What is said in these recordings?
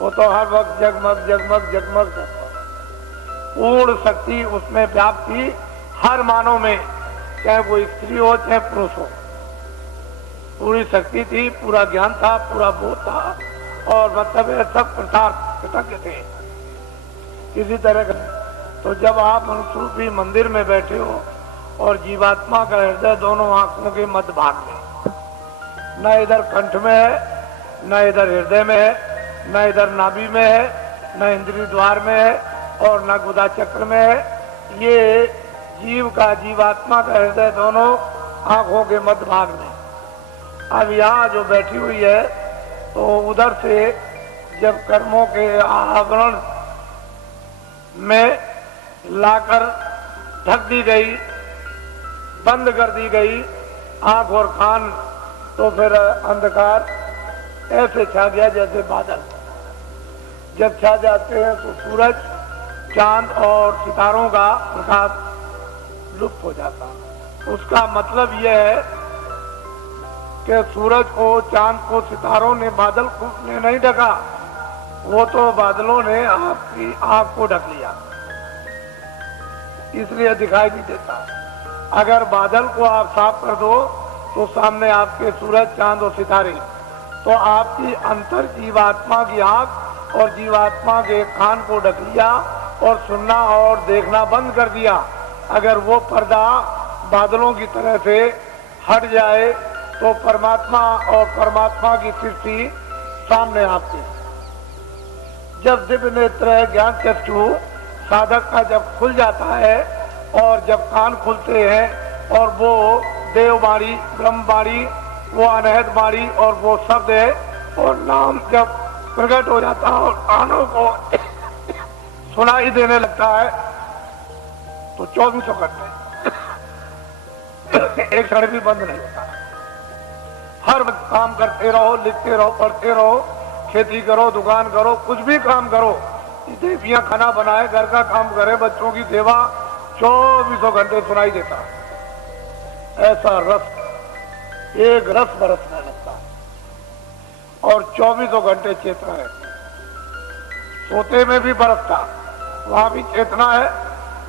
वो तो हर वक्त जगमग जगमग जगमग जगमग, पूर्ण शक्ति उसमें व्याप्त थी हर मानव में, चाहे वो स्त्री हो चाहे पुरुष हो। पूरी शक्ति थी, पूरा ज्ञान था, पूरा बोध था, और मतलब सब प्रताप कृतज्ञ थे किसी तरह का। तो जब आप मनुष्य रूपी मंदिर में बैठे हो और जीवात्मा का हृदय दोनों आंखों के मध्य भाग में, न इधर कंठ में है, न इधर हृदय में है, न इधर नाभि में है, न इंद्रिय द्वार में है, और न गुदा चक्र में है, ये जीव का जीवात्मा का हृदय दोनों आंखों के मध्य भाग में। अब यहाँ जो बैठी हुई है तो उधर से जब कर्मों के आवरण में लाकर ढक दी गई, बंद कर दी गई आंख और कान, तो फिर अंधकार ऐसे छा गया जैसे बादल जब छा जाते हैं तो सूरज, चांद और सितारों का प्रकाश लुप्त हो जाता। उसका मतलब यह है कि सूरज को, चांद को सितारों ने, बादल को ने नहीं ढका, वो तो बादलों ने आपकी आंख को ढक लिया, इसलिए दिखाई नहीं देता। अगर बादल को आप साफ कर दो तो सामने आपके सूरज, चांद और सितारे, तो आपकी अंतर जीवात्मा की आंख और जीवात्मा के कान को ढक लिया और सुनना और देखना बंद कर दिया। अगर वो पर्दा बादलों की तरह से हट जाए तो परमात्मा और परमात्मा की सृष्टि सामने आती। जब दिव्य नेत्र ज्ञान चक्षु साधक का जब खुल जाता है और जब कान खुलते हैं और वो देववाणी, ब्रह्मवाणी, वो अनहद वाणी और वो शब्द है और नाम जब प्रकट हो जाता है और कानों को सुनाई देने लगता है, तो 24 घंटे एक क्षण भी बंद नहीं होता। हर वक्त काम करते रहो, लिखते रहो, पढ़ते रहो, खेती करो, दुकान करो, कुछ भी काम करो, देवियां खाना बनाए, घर का काम करे, बच्चों की सेवा, 24 घंटे सुनाई देता। ऐसा रस, एक रस बरसने लगता और 24 घंटे चेतना रहती। सोते में भी बरसता, वहां भी चेतना है,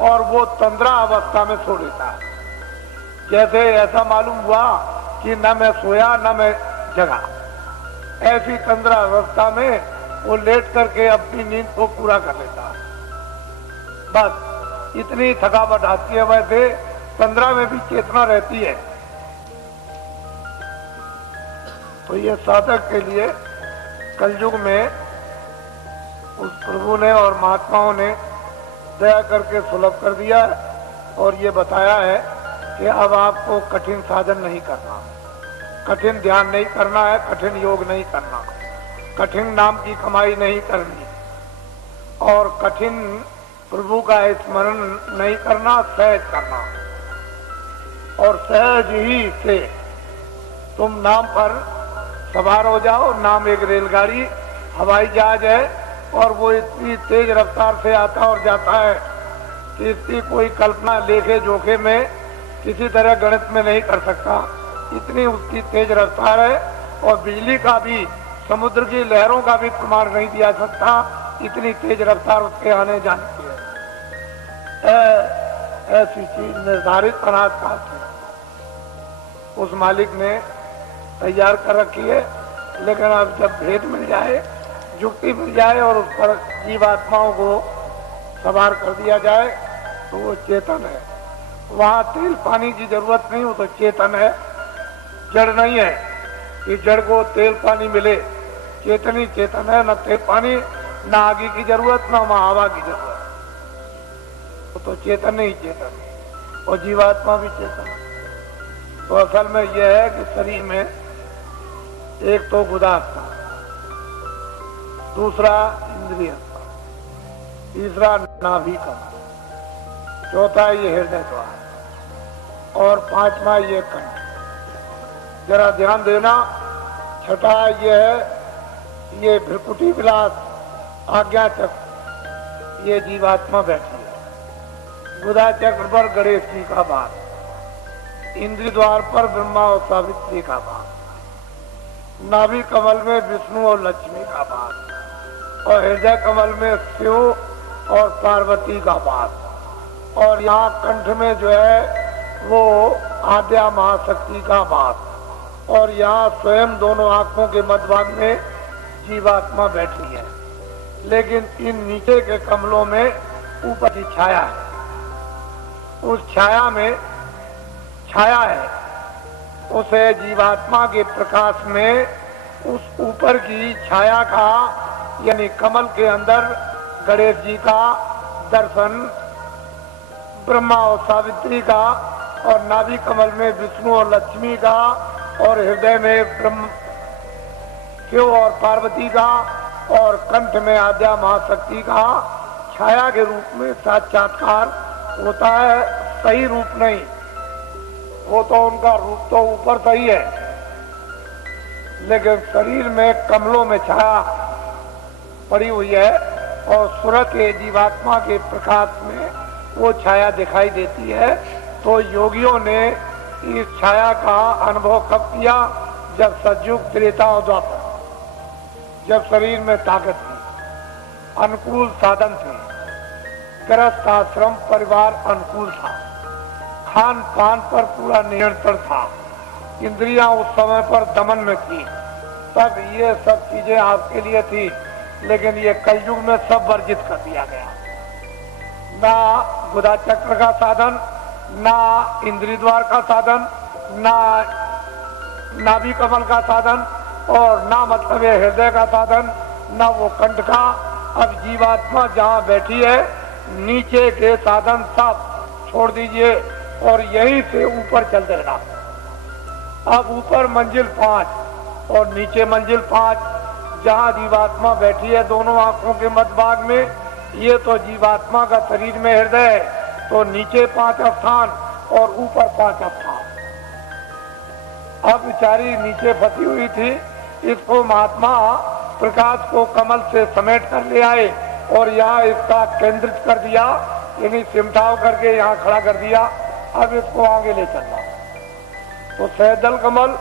और वो तंद्रा अवस्था में सो लेता है। जैसे ऐसा मालूम हुआ कि न मैं सोया न मैं जगा, ऐसी तंद्रा अवस्था में वो लेट करके अपनी नींद को पूरा कर लेता है। बस इतनी थकावट आती है। वैसे तंद्रा में भी चेतना रहती है। तो ये साधक के लिए कलयुग में उस प्रभु ने और महात्माओं ने दया करके सुलभ कर दिया और ये बताया है कि अब आपको कठिन साधन नहीं करना, कठिन ध्यान नहीं करना है, कठिन योग नहीं करना, कठिन नाम की कमाई नहीं करनी, और कठिन प्रभु का स्मरण नहीं करना, सहज करना। और सहज ही से तुम नाम पर सवार हो जाओ। नाम एक रेलगाड़ी, हवाई जहाज है, और वो इतनी तेज रफ्तार से आता और जाता है कि इसकी कोई कल्पना लेखे जोखे में किसी तरह गणित में नहीं कर सकता। इतनी उसकी तेज रफ्तार है, और बिजली का भी, समुद्र की लहरों का भी प्रमाण नहीं दिया सकता, इतनी तेज रफ्तार उसके आने जाने की है। ऐसी चीज निर्धारित अनाज काल से उस मालिक ने तैयार कर रखी है। लेकिन अब जब भेद मिल जाए, युक्ति मिल जाए और उस पर जीवात्माओं को सवार कर दिया जाए, तो वो चेतन है। वहाँ तेल पानी की जरूरत नहीं, वो तो चेतन है, जड़ नहीं है कि जड़ को तेल पानी मिले। चेतन ही चेतन है, न तेल पानी, न आगे की जरूरत, न हवा की जरूरत। वो तो चेतन ही चेतन, और जीवात्मा भी चेतन। तो असल में यह है कि शरीर में एक तो गुदास्था, दूसरा इंद्रिय, तीसरा नाभि कमल, चौथा ये हृदय द्वार, और पांचवा ये कंठ। जरा ध्यान देना। छठा ये है, ये भ्रिकुटी विलास आज्ञा चक्र, ये जीवात्मा बैठी है। गुदा चक्र पर गणेश जी का वास, इंद्रिय द्वार पर ब्रह्मा और सावित्री का वास, नाभि कमल में विष्णु और लक्ष्मी का वास, और हृदय कमल में शिव और पार्वती का वास, और यहाँ कंठ में जो है वो आद्या महाशक्ति का वास, और यहाँ स्वयं दोनों आंखों के मध्यभाग में जीवात्मा बैठी है। लेकिन इन नीचे के कमलों में ऊपर की छाया है, उस छाया में छाया है, उसे जीवात्मा के प्रकाश में उस ऊपर की छाया का यानी कमल के अंदर गणेश जी का दर्शन, ब्रह्मा और सावित्री का, और नाभि कमल में विष्णु और लक्ष्मी का, और हृदय में ब्रह्म शिव और पार्वती का, और कंठ में आद्या महाशक्ति का छाया के रूप में साक्षात्कार होता है। सही रूप नहीं, वो तो उनका रूप तो ऊपर सही है, लेकिन शरीर में कमलों में छाया पड़ी हुई है, और सूरत के जीवात्मा के प्रकाश में वो छाया दिखाई देती है। तो योगियों ने इस छाया का अनुभव कब किया? जब सतयुग, त्रेता और द्वापर, जब शरीर में ताकत थी, अनुकूल साधन थे, गृहस्थ आश्रम परिवार अनुकूल था, खान पान पर पूरा नियंत्रण था, इंद्रियां उस समय पर दमन में थी, तब ये सब चीजें आपके लिए थी। लेकिन ये कलयुग में सब वर्जित कर दिया गया। ना बुधा चक्र का साधन, ना इंद्रिय द्वार का साधन, ना नाभि कमल का साधन, और ना मतलब ये हृदय का साधन, ना वो कंठ का। अब जीवात्मा जहाँ बैठी है, नीचे के साधन सब छोड़ दीजिए और यहीं से ऊपर चल देना। अब ऊपर मंजिल 5 और नीचे मंजिल 5, जहाँ जीवात्मा बैठी है दोनों आंखों के मध्य भाग में, ये तो जीवात्मा का शरीर में हृदय है, तो नीचे 5 स्थान और ऊपर 5 स्थान। अब बेचारी नीचे फंसी हुई थी, इसको महात्मा प्रकाश को कमल से समेट कर ले आए और यहाँ इसका केंद्रित कर दिया, यानी सिमटाव करके यहाँ खड़ा कर दिया। अब इसको आगे ले चलना, तो सहदल कमल,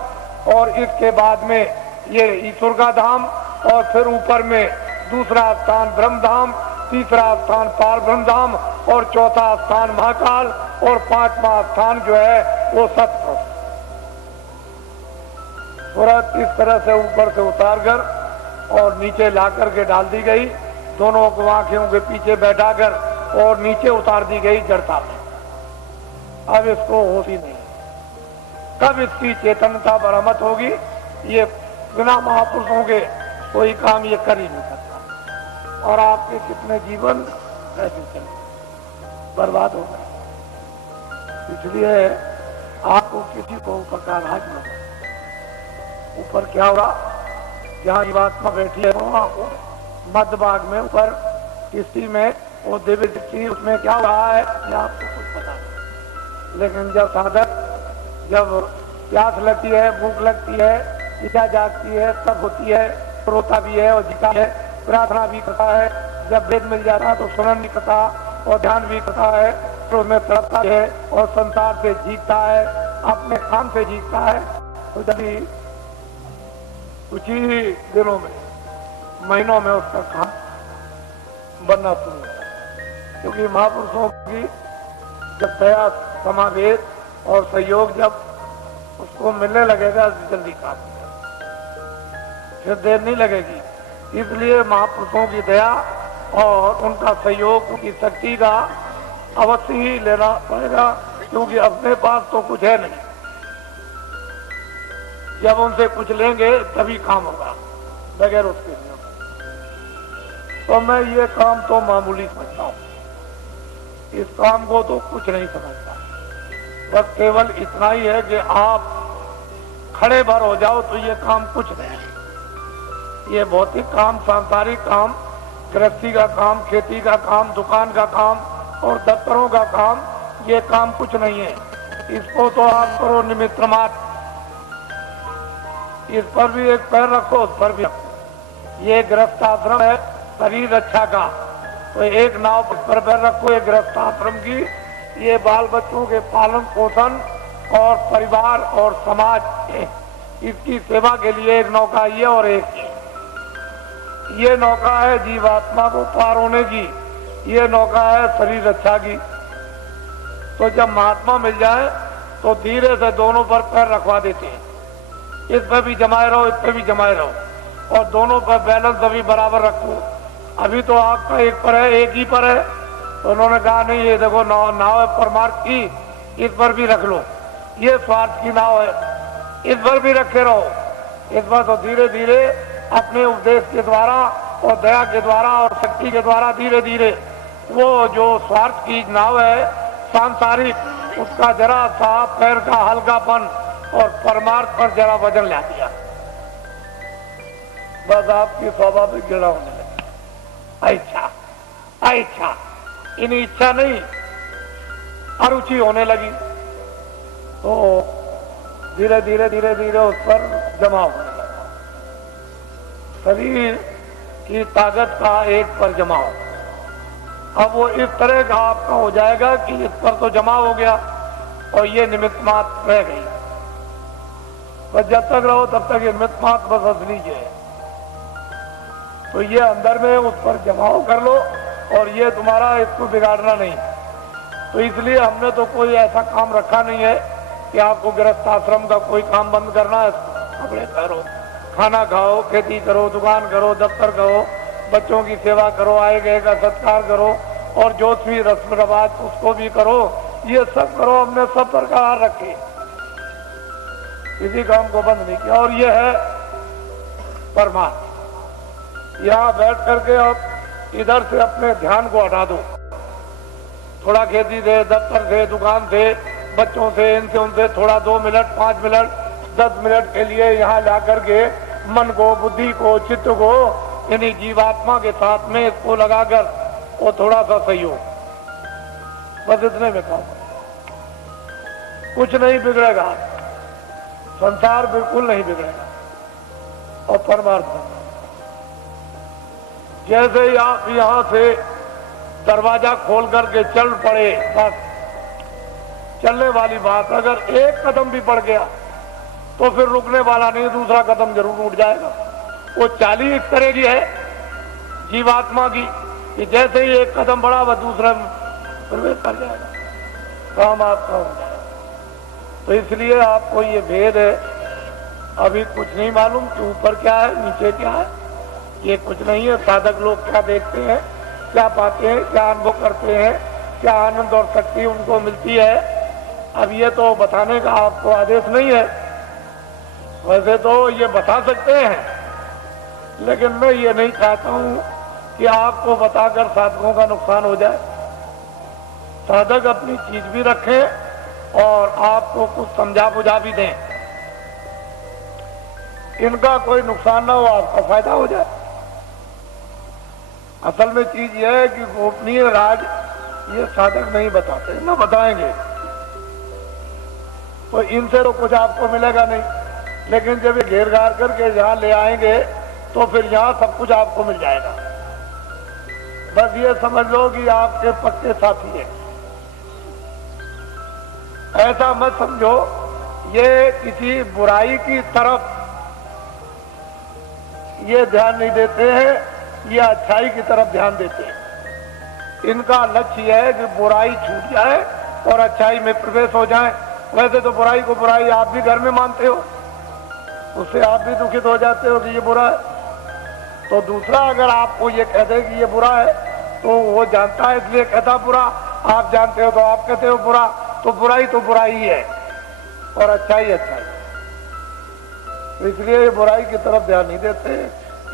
और इसके बाद में ये ईश्वर का धाम, और फिर ऊपर में दूसरा स्थान ब्रह्म धाम, तीसरा स्थान पार ब्रह्म धाम, और चौथा स्थान महाकाल, और 5वां स्थान जो है वो सत्य। सूरत इस तरह से ऊपर से उतार कर और नीचे ला करके डाल दी गई, दोनों को आंखों के पीछे बैठाकर, और नीचे उतार दी गई जड़ता में। अब इसको होश ही नहीं, कब इसकी चेतनता बरामद होगी? ये बिना महापुरुषों के कोई काम ये कर ही नहीं सकता, और आपके कितने जीवन ऐसे चले बर्बाद हो गए। इसलिए आपको किसी को ऊपर का राज न, ऊपर क्या हो रहा, जहाँ जीवात्मा बैठी है वहाँ मध्य भाग में ऊपर किसी में वो दिव्य दृष्टि, उसमें क्या हो रहा है ये आपको कुछ पता नहीं। लेकिन जब साधक, जब प्यास लगती है, भूख लगती है, इच्छा जागती है, सब होती है, रोता भी है और जीता है, प्रार्थना भी करता है, जब वेद मिल जाता है तो सुनन भी करता और ध्यान भी करता है, तो उसमें तड़पता है और संसार से जीतता है, अपने काम से जीतता है। तो जब कुछ ही दिनों में, महीनों में उसका काम बनना शुरू होता है, क्योंकि महापुरुषों की जब दया, समावेश और सहयोग जब उसको मिलने लगेगा, जल्दी काम होगा, फिर देर नहीं लगेगी। इसलिए महापुरुषों की दया और उनका सहयोग, उनकी शक्ति का अवश्य ही लेना पड़ेगा, क्योंकि अपने पास तो कुछ है नहीं। जब उनसे कुछ लेंगे तभी काम होगा, बगैर उसके नहीं होगा। तो मैं ये काम तो मामूली समझता हूँ, इस काम को तो कुछ नहीं समझता। बस केवल इतना ही है कि आप खड़े भर हो जाओ तो ये काम कुछ नहीं। ये भौतिक काम, सांसारिक काम, गृहस्थी का काम, खेती का काम, दुकान का काम और दफ्तरों का काम, ये काम कुछ नहीं है। इसको तो आप करो निमित्त मात्र, इस पर भी एक पैर रखो, उस पर भी रखो। ये गृहस्थ आश्रम है शरीर रक्षा का, तो एक नाव पर पैर रखो, ये गृहस्थ आश्रम की, ये बाल बच्चों के पालन पोषण और परिवार और समाज इसकी सेवा के लिए एक नौका ये और एक ये नौका है जीवात्मा को पार होने की, ये नौका है शरीर रक्षा की। तो जब महात्मा मिल जाए तो धीरे से दोनों पर पैर रखवा देते हैं, इस पर भी जमाए रहो, इस पर भी जमाए रहो, और दोनों पर बैलेंस अभी बराबर रखो। अभी तो आपका एक पर है, एक ही पर है, तो उन्होंने कहा नहीं ये देखो नाव है परमार्थ की, इस पर भी रख लो, ये स्वार्थ की नाव है, इस पर भी रखे रहो। इस पर तो धीरे धीरे अपने उपदेश के द्वारा और दया के द्वारा और शक्ति के द्वारा धीरे धीरे वो जो स्वार्थ की नाव है सांसारिक, उसका जरा सा पैर का हल्कापन और परमार्थ पर जरा वजन ला दिया, बस आपकी स्वाभाविक गिरा होने लगी। इच्छा इच्छा इन इच्छा नहीं अरुचि होने लगी, तो धीरे धीरे धीरे धीरे उस पर जमा होने लगा। शरीर की ताकत का एक पर जमा हो, अब वो इस तरह का आपका हो जाएगा कि इस पर तो जमा हो गया और ये निमित्त मात्र रह गई। बस जब तक रहो तब तक ये निमित्त मात्र बस असली है। तो ये अंदर में उस पर जमाव कर लो और ये तुम्हारा इसको बिगाड़ना नहीं। तो इसलिए हमने तो कोई ऐसा काम रखा नहीं है कि आपको गृहस्थ आश्रम का कोई काम बंद करना है। कपड़े पहनो, खाना खाओ, खेती करो, दुकान करो, दफ्तर करो, बच्चों की सेवा करो, आए गए का सत्कार करो, और जो भी रस्म रवाज उसको भी करो, ये सब करो। हमने सब प्रकार रखे, किसी काम को बंद नहीं किया। और ये है परमात्मा। यहाँ बैठ करके आप इधर से अपने ध्यान को हटा दो, थोड़ा खेती से, दफ्तर से, दुकान से, बच्चों से, इनसे उनसे थोड़ा 2 मिनट 5 मिनट 10 मिनट के लिए यहाँ ला करके मन को, बुद्धि को, चित्त को यानी जीवात्मा के साथ में इसको लगाकर वो थोड़ा सा सहयोग, बस इतने में काम, कुछ नहीं बिगड़ेगा, संसार बिल्कुल नहीं बिगड़ेगा और परमार्थ। जैसे ही आप यहाँ से दरवाजा खोल करके चल पड़े, बस चलने वाली बात, अगर एक कदम भी पड़ गया तो फिर रुकने वाला नहीं, दूसरा कदम जरूर उठ जाएगा। वो चाली इस तरह की है जीवात्मा की कि जैसे ही एक कदम बढ़ा वह दूसरा प्रवेश कर जाएगा, काम आपका हो जाएगा। तो इसलिए आपको ये भेद है, अभी कुछ नहीं मालूम कि ऊपर क्या है नीचे क्या है, ये कुछ नहीं है। साधक लोग क्या देखते हैं, क्या पाते हैं, क्या अनुभव करते हैं, क्या आनंद और शक्ति उनको मिलती है, अब ये तो बताने का आपको आदेश नहीं है। वैसे तो ये बता सकते हैं, लेकिन मैं ये नहीं चाहता हूं कि आपको बताकर साधकों का नुकसान हो जाए। साधक अपनी चीज भी रखें और आपको कुछ समझा बुझा भी दें, इनका कोई नुकसान ना हो, आपका फायदा हो जाए। असल में चीज यह है कि गोपनीय राज ये साधक नहीं बताते, ना बताएंगे, तो इनसे तो कुछ आपको मिलेगा नहीं। लेकिन जब ये घेर घार करके यहाँ ले आएंगे तो फिर यहाँ सब कुछ आपको मिल जाएगा। बस ये समझ लो कि आपके पक्के साथी है, ऐसा मत समझो ये किसी बुराई की तरफ ये ध्यान नहीं देते हैं, ये अच्छाई की तरफ ध्यान देते हैं। इनका लक्ष्य है कि बुराई छूट जाए और अच्छाई में प्रवेश हो जाए। वैसे तो बुराई को बुराई आप भी घर में मानते हो, उससे आप भी दुखित हो जाते हो कि ये बुरा है। तो दूसरा अगर आपको ये कह दे कि ये बुरा है तो वो जानता है इसलिए कहता बुरा, आप जानते हो तो आप कहते हो बुरा, तो बुराई ही है और अच्छाई अच्छाई। तो इसलिए ये बुराई की तरफ ध्यान नहीं देते,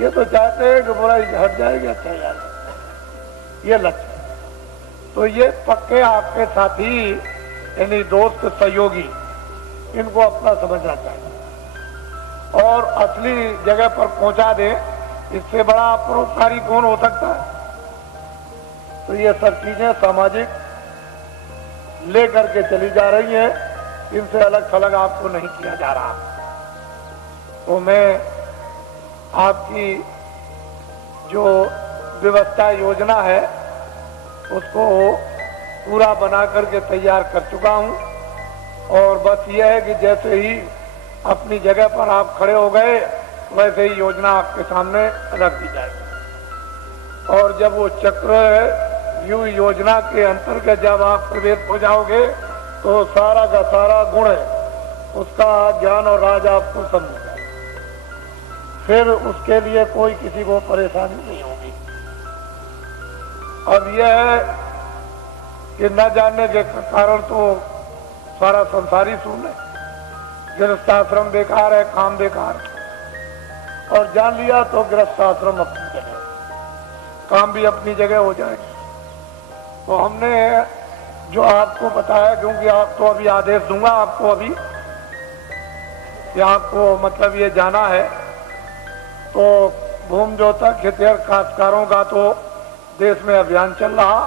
ये तो चाहते हैं कि बुराई हट जाएगी, अच्छाई आ जाएगी, ये लक्ष्य। तो ये पक्के आपके साथी यानी दोस्त सहयोगी, इनको अपना समझना चाहिए और असली जगह पर पहुंचा दे। इससे बड़ा परोपकारी कौन हो सकता है। तो ये सब चीजें सामाजिक लेकर के चली जा रही हैं, इनसे अलग थलग आपको नहीं किया जा रहा। तो मैं आपकी जो व्यवस्था योजना है उसको पूरा बना करके तैयार कर चुका हूं और बस यह है कि जैसे ही अपनी जगह पर आप खड़े हो गए वैसे ही योजना आपके सामने रख दी जाएगी। और जब वो चक्रव्यूह योजना के अंतर्गत जब आप प्रवेश हो जाओगे तो सारा का सारा गुण है उसका ज्ञान और राज आपको समझेगा। फिर उसके लिए कोई किसी को परेशानी नहीं होगी। अब यह है कि न जानने के कारण तो सारा संसारी शून्य है, गृहस्थाश्रम बेकार है, काम बेकार है। और जान लिया तो गृहस्थाश्रम अपनी जगह, काम भी अपनी जगह हो जाएगा। तो हमने जो आपको बताया, क्योंकि आप तो अभी आदेश दूंगा आपको अभी कि आपको मतलब ये जाना है, तो भूमि जोतक खेतिहर काश्तकारों का तो देश में अभियान चल रहा,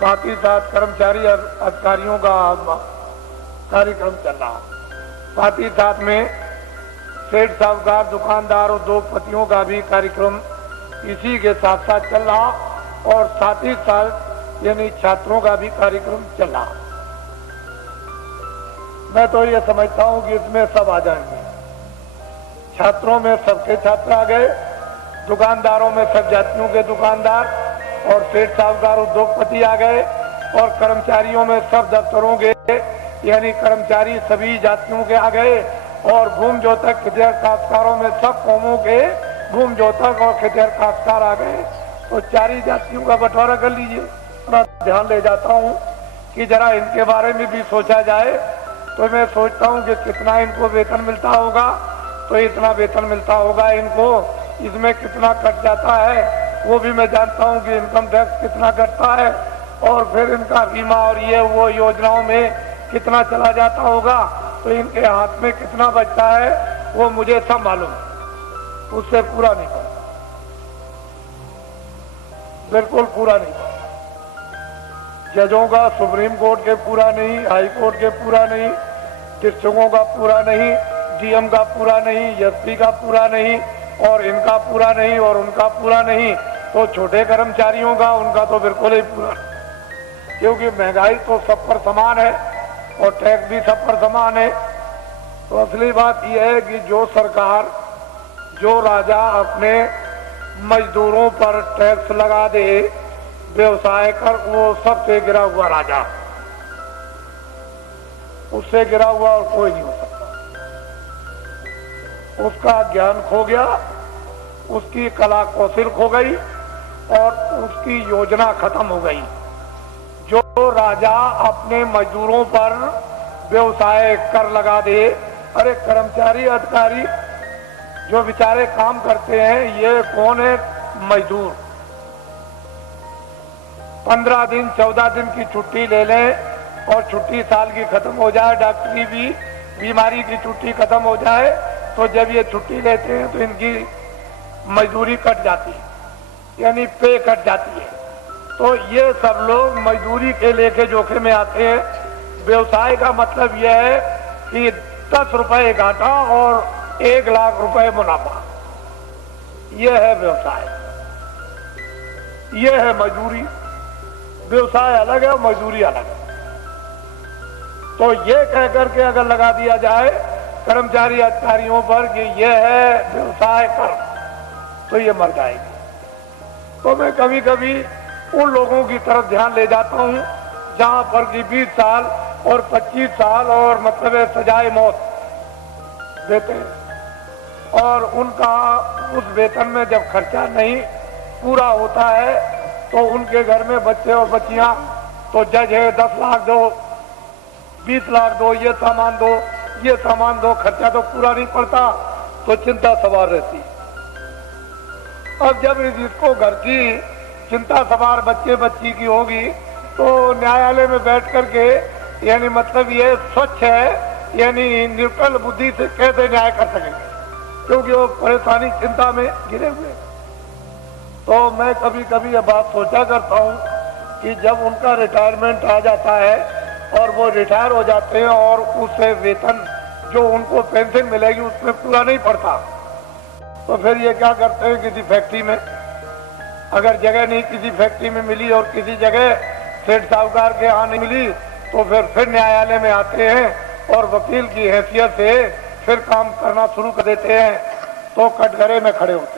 साथ ही साथ कर्मचारी अधिकारियों का कार्यक्रम चल रहा, साथ ही साथ में सेठ साहूकार दुकानदार उद्योगपतियों का भी कार्यक्रम इसी के साथ साथ चल रहा, और साथ ही साथ यानी छात्रों का भी कार्यक्रम चल रहा। मैं तो ये समझता हूँ कि इसमें सब आ जाएंगे। छात्रों में सबके छात्र आ गए, दुकानदारों में सब जातियों के दुकानदार और सेठ साहूकार उद्योगपति आ गए, और कर्मचारियों में सब दफ्तरों के यानी कर्मचारी सभी जातियों के आ गए, और भूमि जोतक खेतिहर काश्तकारों में सब कौमों के भूमि जोतक और खेतिहर काश्तकार आ गए। तो चारी जातियों का बंटवारा कर लीजिए। मैं ध्यान ले जाता हूँ कि जरा इनके बारे में भी सोचा जाए। तो मैं सोचता हूँ कि कितना इनको वेतन मिलता होगा, तो इतना वेतन मिलता होगा इनको, इसमें कितना कट जाता है वो भी मैं जानता हूँ कि इनकम टैक्स कितना कटता है, और फिर इनका बीमा और ये वो योजनाओं में कितना चला जाता होगा, तो इनके हाथ में कितना बचता है वो मुझे सब मालूम, उससे पूरा नहीं पड़ता, बिल्कुल पूरा नहीं पड़ता। जजों का सुप्रीम कोर्ट के पूरा नहीं, हाई कोर्ट के पूरा नहीं, डिस्ट्रिक्टों का पूरा नहीं, डीएम का पूरा नहीं, एसपी का पूरा नहीं, और इनका पूरा नहीं और उनका पूरा नहीं, तो छोटे कर्मचारियों का उनका तो बिल्कुल ही पूरा, क्योंकि महंगाई तो सब पर समान है और टैक्स भी सब पर समान है। तो असली बात यह है कि जो सरकार, जो राजा अपने मजदूरों पर टैक्स लगा दे, व्यवसाय कर, वो सबसे गिरा हुआ राजा, उससे गिरा हुआ और कोई नहीं हो सकता। उसका ज्ञान खो गया, उसकी कला कौशल खो गई और उसकी योजना खत्म हो गई। जो राजा अपने मजदूरों पर व्यवसाय कर लगा दे, अरे कर्मचारी अधिकारी जो बेचारे काम करते हैं, ये कौन है? मजदूर। 15 दिन 14 दिन की छुट्टी ले लें और छुट्टी साल की खत्म हो जाए, डॉक्टरी भी बीमारी की छुट्टी खत्म हो जाए, तो जब ये छुट्टी लेते हैं तो इनकी मजदूरी कट जाती है, यानी पे कट जाती है। तो ये सब लोग मजदूरी के लेके जोखिम में आते हैं। व्यवसाय का मतलब यह है कि 10 रुपए घाटा और 1 लाख रुपए मुनाफा, यह है व्यवसाय, यह है मजदूरी। व्यवसाय अलग है और मजदूरी अलग है। तो ये कह करके अगर लगा दिया जाए कर्मचारी अधिकारियों पर कि यह है व्यवसाय कर, तो ये मर जाएगी। तो मैं कभी कभी उन लोगों की तरफ ध्यान ले जाता हूं जहां पर कि 20 साल और 25 साल और मतलब सजाए मौत देते हैं, और उनका उस वेतन में जब खर्चा नहीं पूरा होता है तो उनके घर में बच्चे और बच्चियां, तो जज है 10 लाख दो, 20 लाख दो, ये सामान दो, ये सामान दो, खर्चा तो पूरा नहीं पड़ता, तो चिंता सवार रहती। अब जब इसको घर की चिंता सवार बच्चे बच्ची की होगी तो न्यायालय में बैठ करके, यानी मतलब ये स्वच्छ है, यानी न्यूट्रल बुद्धि से कैसे न्याय कर सकेंगे, क्योंकि वो परेशानी चिंता में घिरे हुए। तो मैं कभी कभी ये बात सोचा करता हूँ कि जब उनका रिटायरमेंट आ जाता है और वो रिटायर हो जाते हैं और उससे वेतन जो उनको पेंशन मिलेगी उसमें पूरा नहीं पड़ता, तो फिर ये क्या करते हैं, किसी फैक्ट्री में अगर जगह नहीं किसी फैक्ट्री में मिली और किसी जगह सेठ साहूकार के यहाँ नहीं मिली, तो फिर न्यायालय में आते हैं और वकील की हैसियत से फिर काम करना शुरू कर देते हैं, तो कटघरे में खड़े होते हैं।